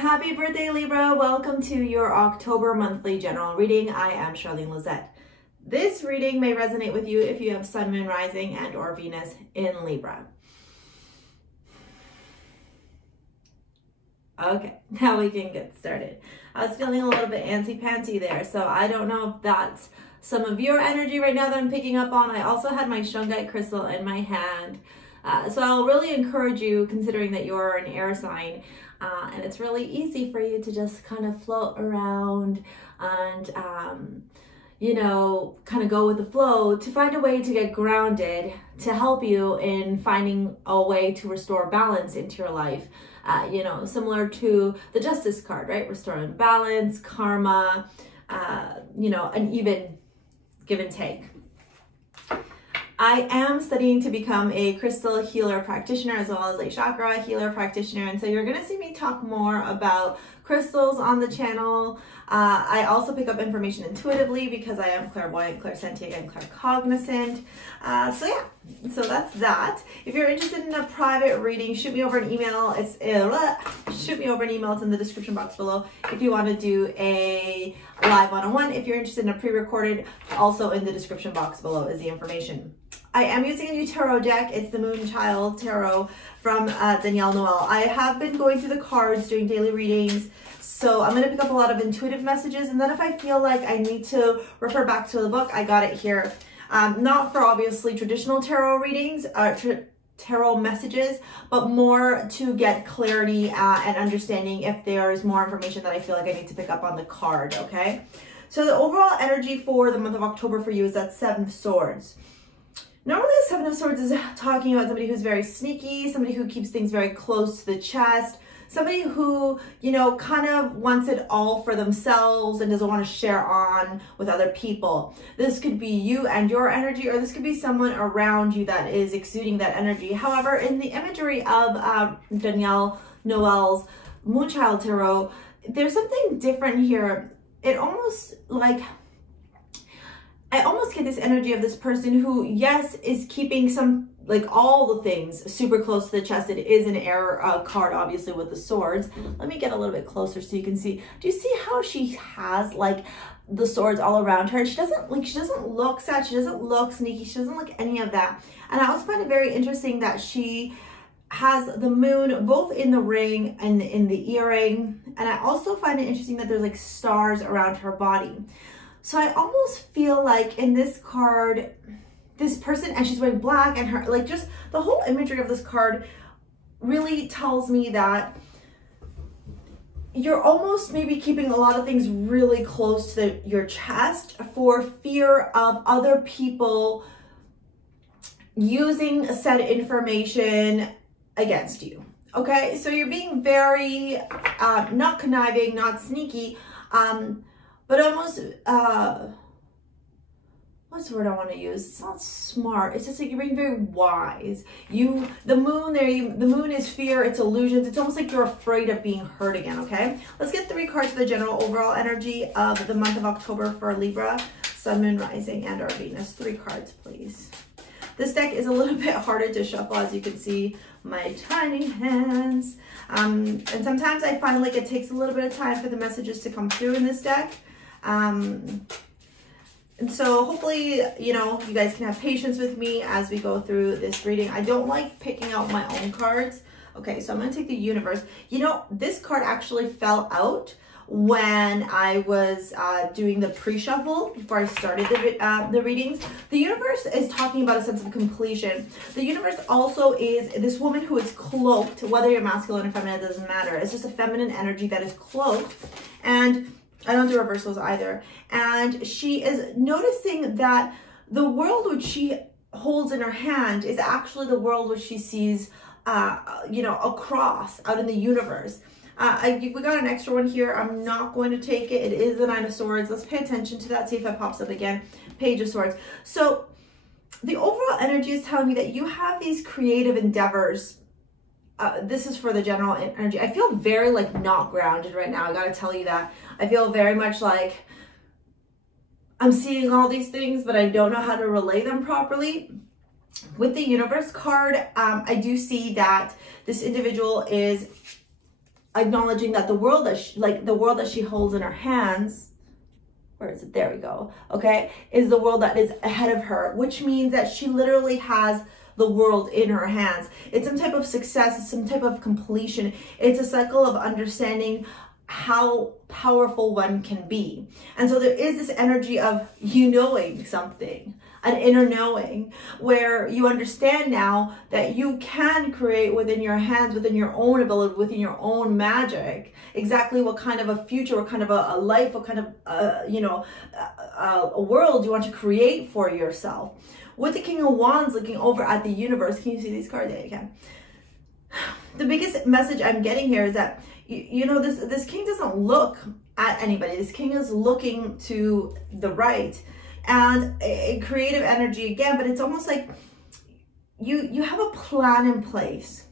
Happy birthday, Libra. Welcome to your October monthly general reading. I am Charlene Lizette. This reading may resonate with you if you have Sun, Moon, Rising, and or Venus in Libra. Okay, now we can get started. I was feeling a little bit antsy-pantsy there, so I don't know if that's some of your energy right now that I'm picking up on. I also had my shungite crystal in my hand. So I'll really encourage you, considering that you're an air sign, and it's really easy for you to just kind of float around and, you know, kind of go with the flow, to find a way to get grounded, to help you in finding a way to restore balance into your life. You know, similar to the Justice card, right? Restoring balance, karma, you know, an even give and take. I am studying to become a crystal healer practitioner as well as a chakra healer practitioner. And so you're going to see me talk more about crystals on the channel. I also pick up information intuitively because I am clairvoyant, clairsentient, and claircognizant. So yeah, so that's that. If you're interested in a private reading, shoot me over an email. It's in the description box below. If you want to do a live one-on-one, if you're interested in a pre-recorded, also in the description box below is the information. I am using a new tarot deck. It's the Moonchild Tarot from Danielle Noel. I have been going through the cards, doing daily readings, so I'm going to pick up a lot of intuitive messages, and then if I feel like I need to refer back to the book, I got it here. Not for obviously traditional tarot readings, tarot messages, but more to get clarity and understanding if there's more information that I feel like I need to pick up on the card, okay? So the overall energy for the month of October for you is that Seven of Swords. Normally the Seven of Swords is talking about somebody who's very sneaky, somebody who keeps things very close to the chest, somebody who, you know, kind of wants it all for themselves and doesn't want to share on with other people. This could be you and your energy, or this could be someone around you that is exuding that energy. However, in the imagery of Danielle Noel's Moonchild Tarot, there's something different here. It almost like, I almost get this energy of this person who, yes, is keeping some, like all the things super close to the chest. It is an air card, obviously, with the swords. Let me get a little bit closer so you can see. Do you see how she has like the swords all around her? She doesn't look sad. She doesn't look sneaky. She doesn't look any of that. And I also find it very interesting that she has the moon both in the ring and in the earring. And I also find it interesting that there's like stars around her body. So I almost feel like in this card, this person, and she's wearing black, and her, like, just the whole imagery of this card really tells me that you're almost maybe keeping a lot of things really close to your chest for fear of other people using said information against you. Okay, so you're being very not conniving, not sneaky, but almost, what's the word I want to use? It's not smart. It's just like you're being very wise. The moon there, the moon is fear, it's illusions. It's almost like you're afraid of being hurt again, okay? Let's get 3 cards for the general overall energy of the month of October for Libra, Sun, Moon, Rising, and or Venus. 3 cards, please. This deck is a little bit harder to shuffle, as you can see my tiny hands. And sometimes I find like it takes a little bit of time for the messages to come through in this deck. And so hopefully, you know, you guys can have patience with me as we go through this reading. I don't like picking out my own cards. Okay, so I'm going to take the universe. You know, this card actually fell out when I was doing the pre-shuffle before I started the readings. The universe is talking about a sense of completion. The universe also is this woman who is cloaked, whether you're masculine or feminine, it doesn't matter. It's just a feminine energy that is cloaked. And I don't do reversals either. And she is noticing that the world which she holds in her hand is actually the world which she sees, you know, across out in the universe. We got an extra one here. I'm not going to take it. It is the Nine of Swords. Let's pay attention to that. See if that pops up again. Page of Swords. So the overall energy is telling me that you have these creative endeavors. This is for the general energy. I feel very like not grounded right now. I got to tell you that. I feel very much like I'm seeing all these things, but I don't know how to relay them properly. With the universe card, I do see that this individual is acknowledging that the world that she holds in her hands, where is it? There we go. Okay, is the world that is ahead of her, which means that she literally has the world in her hands. It's some type of success, it's some type of completion. It's a cycle of understanding how powerful one can be. And so there is this energy of you knowing something, an inner knowing, where you understand now that you can create within your hands, within your own ability, within your own magic, exactly what kind of a future, what kind of a life, what kind of a world you want to create for yourself. With the King of Wands looking over at the universe, can you see these cards? Yeah, you can. The biggest message I'm getting here is that, you know, this king doesn't look at anybody. This king is looking to the right, and a creative energy again, but it's almost like you have a plan in place.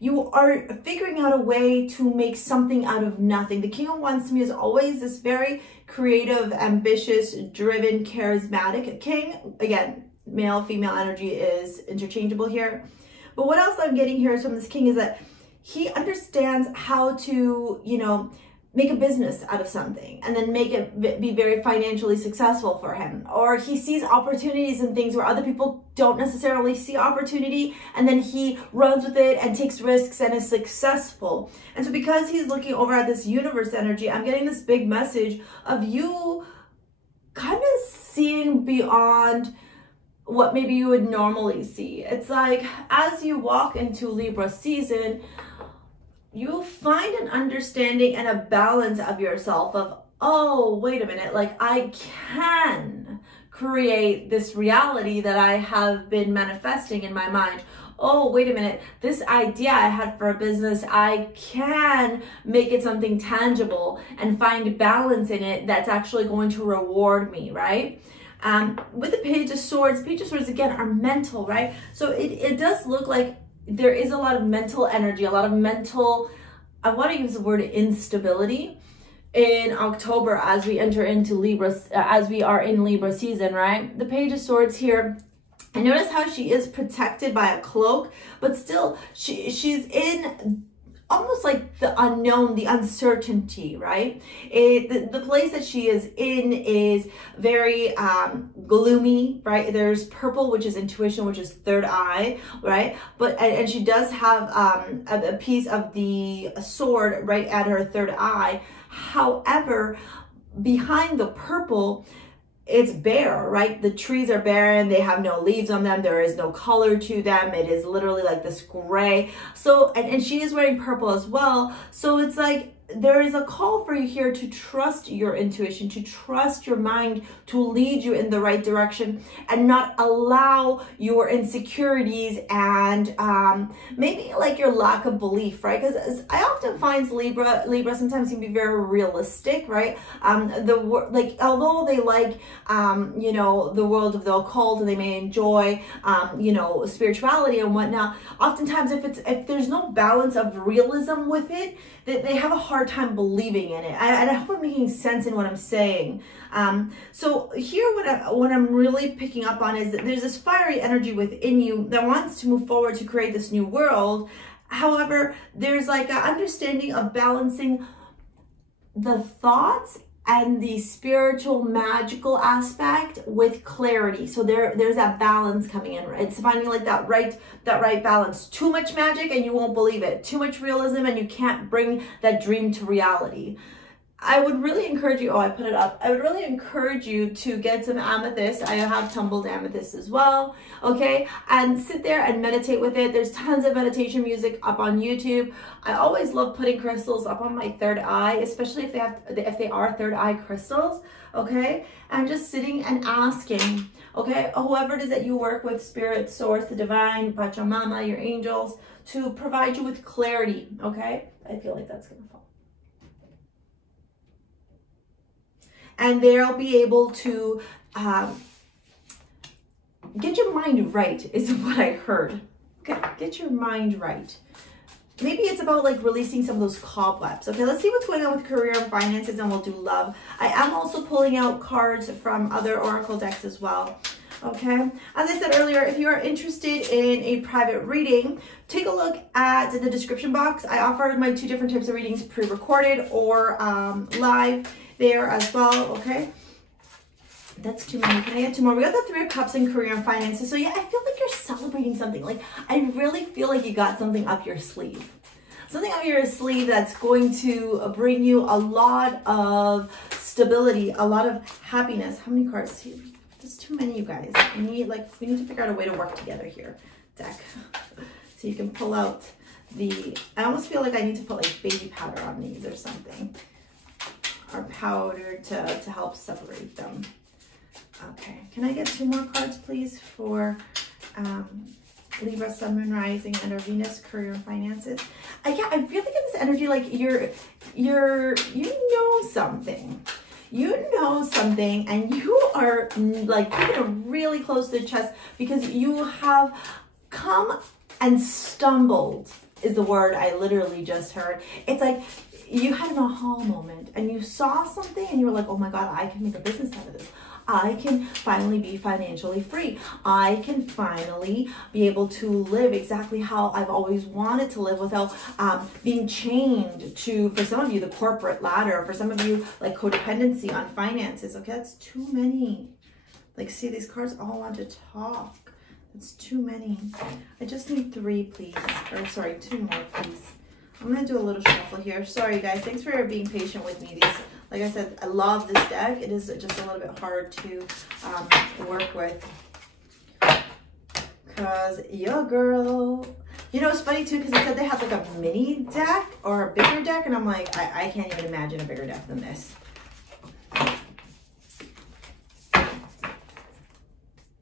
You are figuring out a way to make something out of nothing. The King of Wands to me is always this very creative, ambitious, driven, charismatic king. Again, male, female energy is interchangeable here. But what else I'm getting here from this king is that he understands how to, you know, make a business out of something and then make it be very financially successful for him. Or he sees opportunities in things where other people don't necessarily see opportunity, and then he runs with it and takes risks and is successful. And so because he's looking over at this universe energy, I'm getting this big message of you kind of seeing beyond what maybe you would normally see. It's like as you walk into Libra season, you'll find an understanding and a balance of yourself of, oh, wait a minute, like I can create this reality that I have been manifesting in my mind. Oh, wait a minute, this idea I had for a business, I can make it something tangible and find balance in it that's actually going to reward me, right? With the Page of Swords again are mental, right? So it does look like there is a lot of mental energy, a lot of mental, I want to use the word instability in October as we enter into Libra, as we are in Libra season, right? The Page of Swords here, and notice how she is protected by a cloak, but still she's in almost like the unknown, the uncertainty, right? The place that she is in is very gloomy, right? There's purple, which is intuition, which is third eye, right? But and she does have a piece of the sword right at her third eye. However, behind the purple, it's bare, right? The trees are barren. They have no leaves on them. There is no color to them. It is literally like this gray. So, and she is wearing purple as well. So it's like there is a call for you here to trust your intuition, to trust your mind to lead you in the right direction and not allow your insecurities and maybe like your lack of belief, right? Because I often find Libra sometimes can be very realistic, right? Although they like, you know, the world of the occult and they may enjoy, you know, spirituality and whatnot, oftentimes if there's no balance of realism with it, they have a hard time believing in it. And I hope I'm making sense in what I'm saying. So here what I'm really picking up on is that there's this fiery energy within you that wants to move forward to create this new world. However, there's like an understanding of balancing the thoughts and the spiritual magical aspect with clarity. So there's that balance coming in. It's finding like that right balance. Too much magic and you won't believe it. Too much realism and you can't bring that dream to reality. I would really encourage you, oh, I put it up. I would really encourage you to get some amethyst. I have tumbled amethyst as well, okay? And sit there and meditate with it. There's tons of meditation music up on YouTube. I always love putting crystals up on my third eye, especially if they are third eye crystals, okay? And just sitting and asking, okay, whoever it is that you work with, spirit, source, the divine, Pachamama, your angels, to provide you with clarity, okay? I feel like that's gonna fall. And they'll be able to get your mind right, is what I heard. Okay, get your mind right. Maybe it's about like releasing some of those cobwebs. Okay, let's see what's going on with career and finances, and we'll do love. I am also pulling out cards from other oracle decks as well. Okay, as I said earlier, if you are interested in a private reading, take a look at the description box. I offer my 2 different types of readings, pre-recorded or live there as well. Okay, that's too many. Can I get 2 more? We got the 3 of Cups in career and finances. So yeah, I feel like you're celebrating something. Like, I really feel like you got something up your sleeve. Something up your sleeve that's going to bring you a lot of stability, a lot of happiness. How many cards do you? There's too many, you guys. We need to figure out a way to work together here, deck. So you can pull out the, I almost feel like I need to put like baby powder on these or something. Or powder to help separate them. Okay, can I get 2 more cards, please, for Libra, Sun, Moon, Rising, and our Venus, career and finances? I really get this energy like you know something. You know something, and you are like keeping it really close to the chest because you have come and stumbled is the word I literally just heard. It's like you had an aha moment and you saw something and you were like, oh my God, I can make a business out of this. I can finally be financially free. I can finally be able to live exactly how I've always wanted to live without being chained to, for some of you, the corporate ladder. For some of you, like codependency on finances. Okay, that's too many. Like, see, these cards all want to talk. That's too many. I just need 3, please. Or sorry, 2 more, please. I'm going to do a little shuffle here. Sorry, guys. Thanks for being patient with me. These, like I said, I love this deck. It is just a little bit hard to work with. Because your girl... You know, it's funny, too, because they said they had, like, a mini deck or a bigger deck. And I'm like, I can't even imagine a bigger deck than this.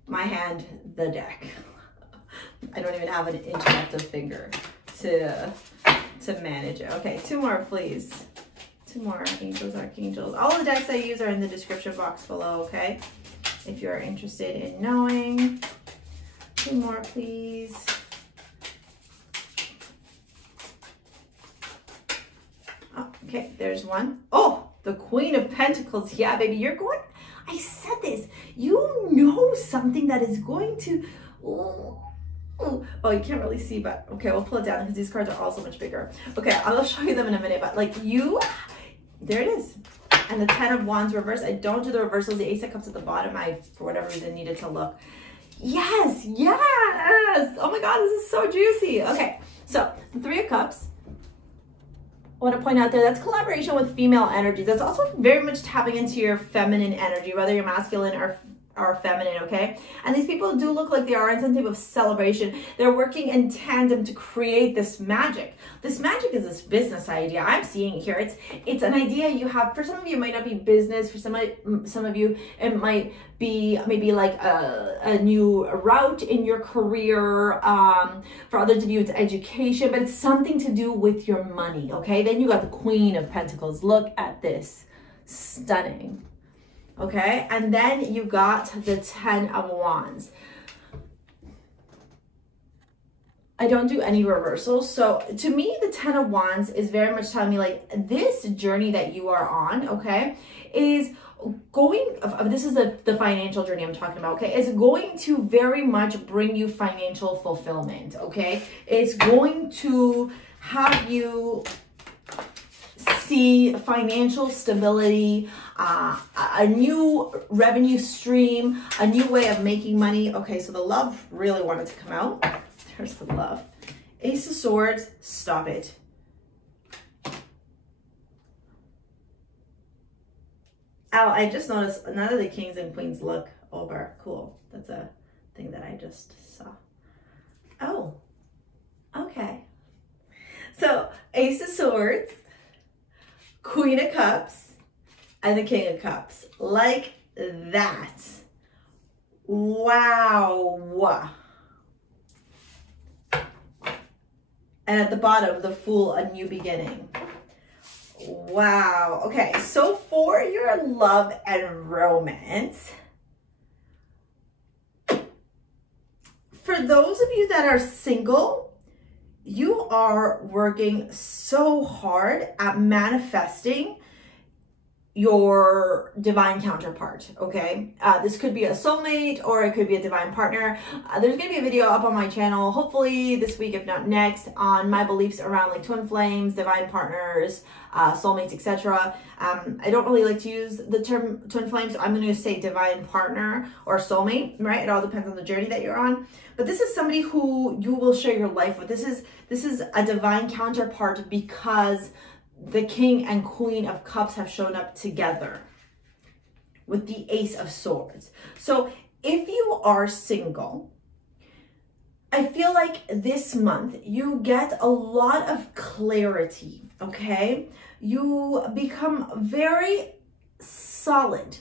My hand, the deck. I don't even have an inch left of finger to manage it. Okay, 2 more, please. 2 more, angels, archangels. All of the decks I use are in the description box below, okay? If you're interested in knowing. 2 more, please. Oh, okay, there's 1. Oh, the Queen of Pentacles. Yeah, baby, you're going... I said this. You know something that is going to... Oh, you can't really see, but okay, we'll pull it down because these cards are all so much bigger. Okay, I'll show you them in a minute, but like there it is. And the 10 of Wands reverse. I don't do the reversals. The Ace of Cups at the bottom, I, for whatever reason, needed to look. Yes, yes. Oh my God, this is so juicy. Okay, so the 3 of Cups. I want to point out there, that's collaboration with female energy. That's also very much tapping into your feminine energy, whether you're masculine or feminine, okay? And these people do look like they are in some type of celebration. They're working in tandem to create this magic. This magic is this business idea. I'm seeing here. It's an idea you have. For some of you, it might not be business. For some of you, it might be maybe like a new route in your career. For others of you, it's education, but it's something to do with your money, okay? Then you got the Queen of Pentacles. Look at this. Stunning. Okay, and then you got the 10 of Wands. I don't do any reversals. So to me, the 10 of Wands is very much telling me like this journey that you are on, okay, is going, this is the financial journey I'm talking about, okay, is going to very much bring you financial fulfillment, okay? It's going to have you see financial stability, a new revenue stream, a new way of making money. Okay, so the love really wanted to come out. There's the love. Ace of Swords, stop it. Oh, I just noticed none of the kings and queens look over. Cool. That's a thing that I just saw. Oh, okay. So Ace of Swords, Queen of Cups, and the King of Cups. Like that. Wow. And at the bottom, the Fool, a new beginning. Wow. Okay, so for your love and romance, for those of you that are single, you are working so hard at manifesting your divine counterpart, okay? This could be a soulmate or it could be a divine partner. There's gonna be a video up on my channel, hopefully this week, if not next, on my beliefs around like twin flames, divine partners, soulmates, etc. I don't really like to use the term twin flames, so I'm gonna say divine partner or soulmate, right? It all depends on the journey that you're on. But this is somebody who you will share your life with. This is a divine counterpart because the King and Queen of Cups have shown up together with the Ace of Swords. So if you are single, I feel like this month you get a lot of clarity, okay? You become very solid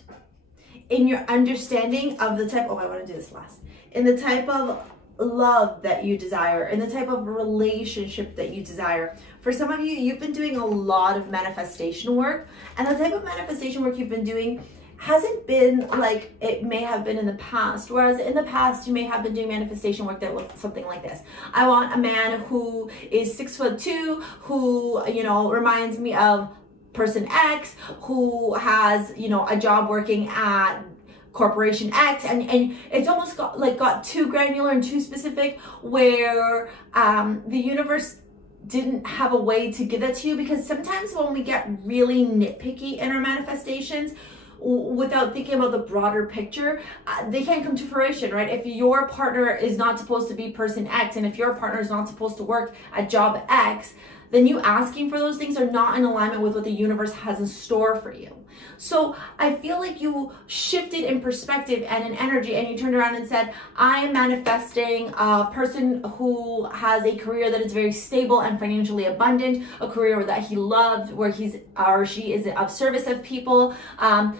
in your understanding of the type, oh, I want to do this last, in the type of love that you desire and the type of relationship that you desire. For some of you, you've been doing a lot of manifestation work, and the type of manifestation work you've been doing hasn't been like it may have been in the past. Whereas in the past, you may have been doing manifestation work that looks something like this. I want a man who is 6'2", who, you know, reminds me of person X, who has, you know, a job working at Corporation X, and it's almost got too granular and too specific, where the universe didn't have a way to give that to you, because sometimes when we get really nitpicky in our manifestations without thinking about the broader picture, they can't come to fruition, right? If your partner is not supposed to be person X, and if your partner is not supposed to work at job X, then you asking for those things are not in alignment with what the universe has in store for you. So I feel like you shifted in perspective and in energy, and you turned around and said, I am manifesting a person who has a career that is very stable and financially abundant, a career that he loves, where he's or she is of service of people.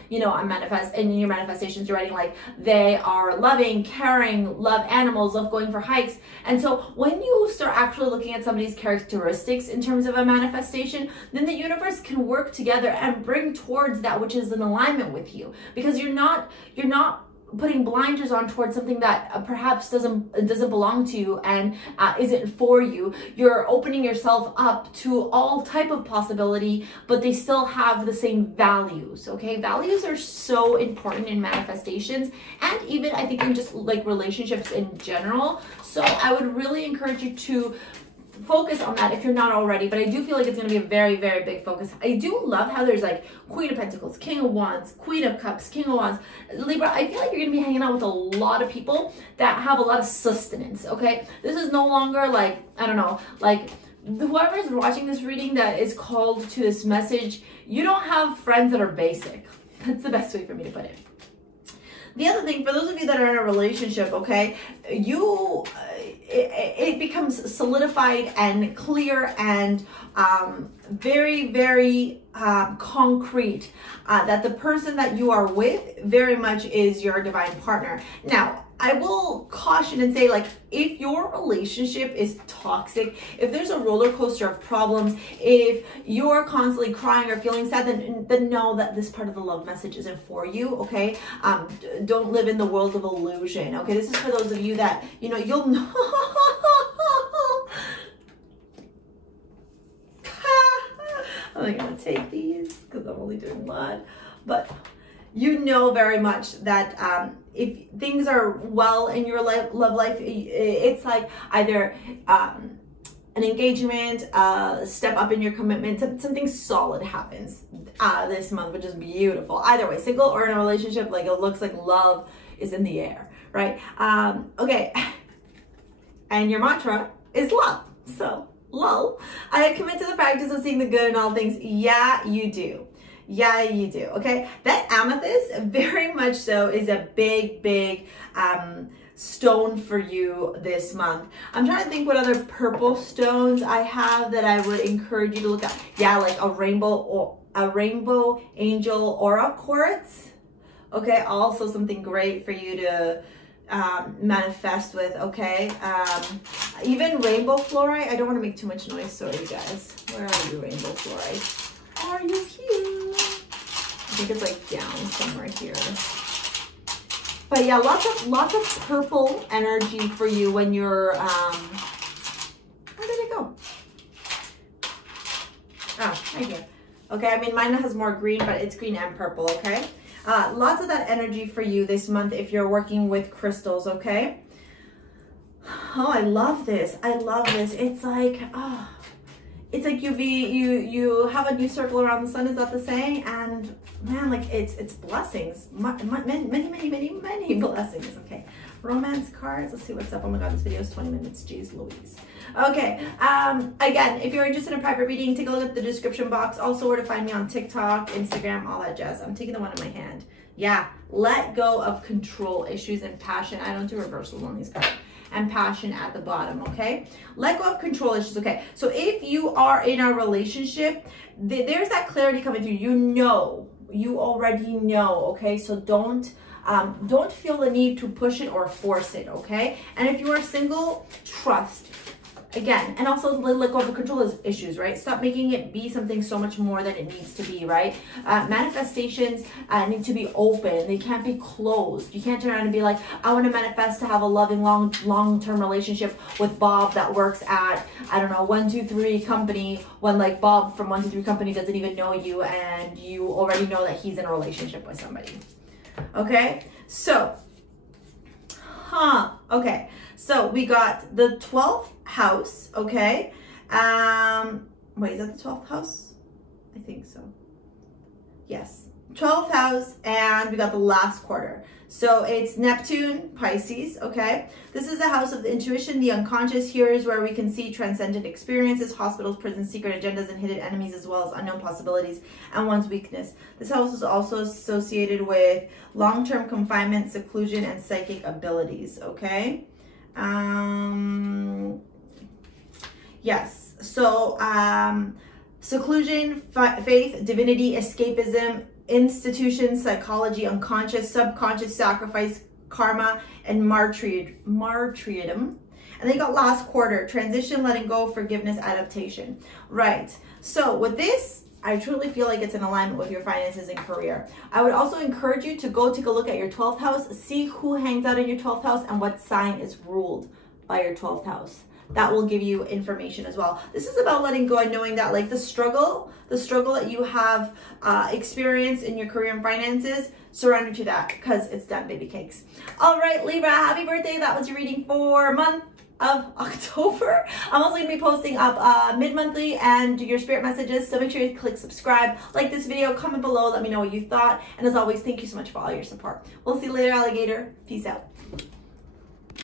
You know, in your manifestations, you're writing like, they are loving, caring, love animals, love going for hikes. And so when you start actually looking at somebody's characteristics in terms of a manifestation, then the universe can work together and bring towards that which is in alignment with you, because you're not putting blinders on towards something that perhaps doesn't belong to you and isn't for you. You're opening yourself up to all type of possibility, but they still have the same values, okay? Values are so important in manifestations, and even I think in just like relationships in general. So I would really encourage you to focus on that if you're not already, but I do feel like it's going to be a very, very big focus. I do love how there's like Queen of Pentacles, King of Wands, Queen of Cups, King of Wands. Libra, I feel like you're going to be hanging out with a lot of people that have a lot of sustenance, okay? This is no longer like, I don't know, like whoever is watching this reading that is called to this message, you don't have friends that are basic. That's the best way for me to put it. The other thing, for those of you that are in a relationship, okay, it becomes solidified and clear and very, very concrete that the person that you are with very much is your divine partner. Now, I will caution and say, like, if your relationship is toxic, if there's a roller coaster of problems, if you're constantly crying or feeling sad, then know that this part of the love message isn't for you, okay? Don't live in the world of illusion, okay? This is for those of you that, you know, you'll know. I'm gonna take these because I'm only doing one, but you know very much that if things are well in your love life, it's like either an engagement, step up in your commitment, something solid happens this month, which is beautiful. Either way, single or in a relationship, like it looks like love is in the air, right? Okay, and your mantra is love. So, lol, I commit to the practice of seeing the good in all things. Yeah, you do. Yeah, you do. Okay, that amethyst very much so is a big, big stone for you this month. I'm trying to think what other purple stones I have that I would encourage you to look at. Yeah, like a rainbow angel aura quartz. Okay, also something great for you to manifest with. Okay, even rainbow fluorite. I don't want to make too much noise, sorry you guys. Where are you, rainbow fluorite? Are you here? I think it's like down somewhere here. But yeah, lots of purple energy for you when you're where did it go? Oh, right here. Okay, I mean, mine has more green, but it's green and purple, okay? Lots of that energy for you this month if you're working with crystals, okay? Oh, I love this. I love this. It's like, oh, it's like you have a new circle around the sun, is that the saying? And man, like it's blessings. Many blessings. Okay. Romance cards. Let's see what's up. Oh my god, this video is 20 minutes. Jeez Louise. Okay. Again, if you're interested in a private reading, take a look at the description box. Also where to find me on TikTok, Instagram, all that jazz. I'm taking the one in my hand. Yeah. Let go of control issues and passion. I don't do reversals on these cards. And passion at the bottom, okay? Let go of control issues, okay? So if you are in a relationship, there's that clarity coming through. You already know, okay? So don't feel the need to push it or force it, okay? And if you are single, trust. Again, and also let go of the control issues, right? Stop making it be something so much more than it needs to be, right? Manifestations need to be open. They can't be closed. You can't turn around and be like, I want to manifest to have a loving, long-term relationship with Bob that works at, I don't know, 123 company, when like Bob from 123 company doesn't even know you and you already know that he's in a relationship with somebody. Okay? So, okay. So we got the 12th house, okay? Wait, is that the 12th house? I think so. Yes, 12th house, and we got the last quarter. So it's Neptune, Pisces, okay? This is the house of the intuition, the unconscious. Here is where we can see transcendent experiences, hospitals, prisons, secret agendas, and hidden enemies, as well as unknown possibilities and one's weakness. This house is also associated with long-term confinement, seclusion, and psychic abilities, okay? Yes, so seclusion, faith, divinity, escapism, institutions, psychology, unconscious, subconscious, sacrifice, karma, and martyrdom. And they got last quarter, transition, letting go, forgiveness, adaptation. Right, so with this, I truly feel like it's in alignment with your finances and career. I would also encourage you to go take a look at your 12th house, see who hangs out in your 12th house and what sign is ruled by your 12th house. That will give you information as well. This is about letting go and knowing that like the struggle that you have experienced in your career and finances, surrender to that because it's done, baby cakes. All right, Libra, happy birthday. That was your reading for month of October. I'm also going to be posting up mid-monthly and your spirit messages, so make sure you click subscribe, like this video, comment below, let me know what you thought, and as always, thank you so much for all your support. We'll see you later, alligator. Peace out.